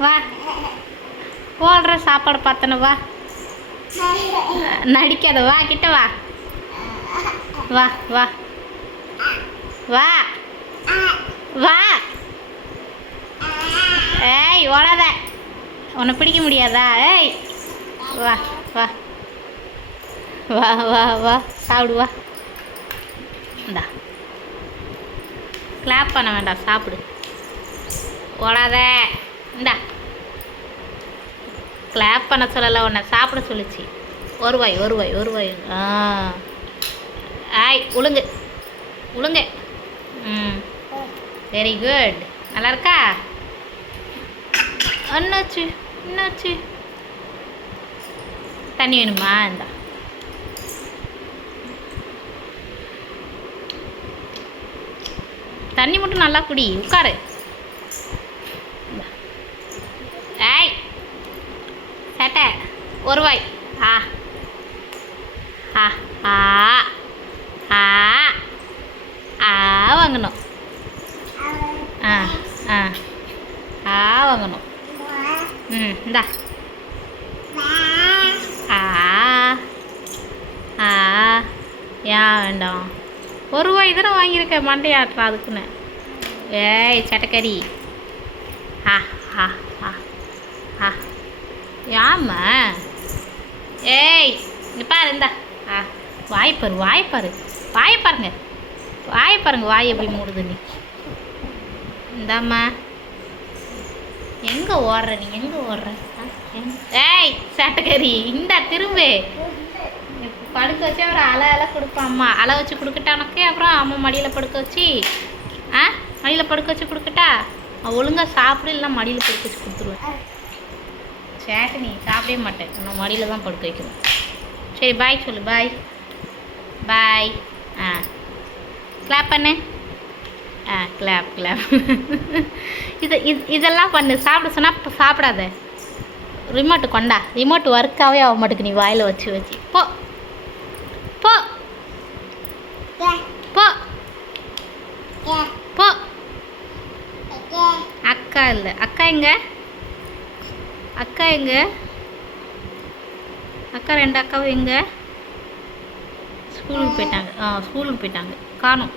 வா போடுற சாப்பாடு பார்த்தன வா நடிக்காத வா கிட்ட வா வா வா வா வா ஏய் ஓடாத உன்னை பிடிக்க முடியாதா ஏய் வா வா வா வா வா சாப்பிடு வா இந்தா கிளாப் பண்ண வேண்டாம் சாப்பிடு ஓடாத இந்தா கிளாப் பண்ண சொல்லலை உன்னை சாப்பிட சொல்லிச்சு ஒரு வாய் ஆ ஆய் உளுங்கு உளுங்கு ம் வெரி குட் நல்லா இருக்கா என்னாச்சு தண்ணி வேணுமா இந்தா தண்ணி மட்டும் நல்லா குடி உட்காரு ஏய் சேட்டை ஒரு வாய் ஆ ஆ ஆ ஆ ஆ வாங்கணும் ஆ ஆ ஆ வாங்கணும் ம் இந்தா ஆ ஆ ஏன் வேண்டாம் ஒரு வாய் தானே வாங்கியிருக்கேன் மண்டையாட்டுறா அதுக்குன்னு ஏய் சட்டக்கறி ஆ ஆ ஆ ஆ ஏம்மா ஏய் இங்கே பாரு இந்தா ஆ வாய்ப்பாரு பாருங்க வாய் எப்படி மூடுது நீ இந்தாம்மா எங்கே ஓடுற நீ ஏய் சட்டக்கறி இந்தா திரும்ப படுக்க வச்சு அப்புறம் அலை கொடுப்பாம்மா அலை வச்சு கொடுக்கட்டா உனக்கு அப்புறம் அம்மா மடியில் படுக்க வச்சு மடியில் படுக்க வச்சு கொடுக்கட்டா ஒழுங்காக சாப்பிடு இல்லைனா மடியில் படுக்க வச்சு கொடுத்துருவேன் சேட்டை நீ சாப்பிடவே மாட்டேன் நான் மடியில் தான் படுக்க வைக்கணும் சரி பாய் சொல்லு பாய் கிளாப் பண்ணு கிளாப் இதெல்லாம் பண்ணு சாப்பிட சொன்னால் இப்போ சாப்பிடாத ரிமோட்டு ஒர்க்காகவே ஆக மாட்டேக்கு நீ வாயில் வச்சு போ போ போ போ அக்கா இல்லை அக்கா எங்க அக்கா 2 அக்காவும் எங்க ஸ்கூலுக்கு போயிட்டாங்க காணோம்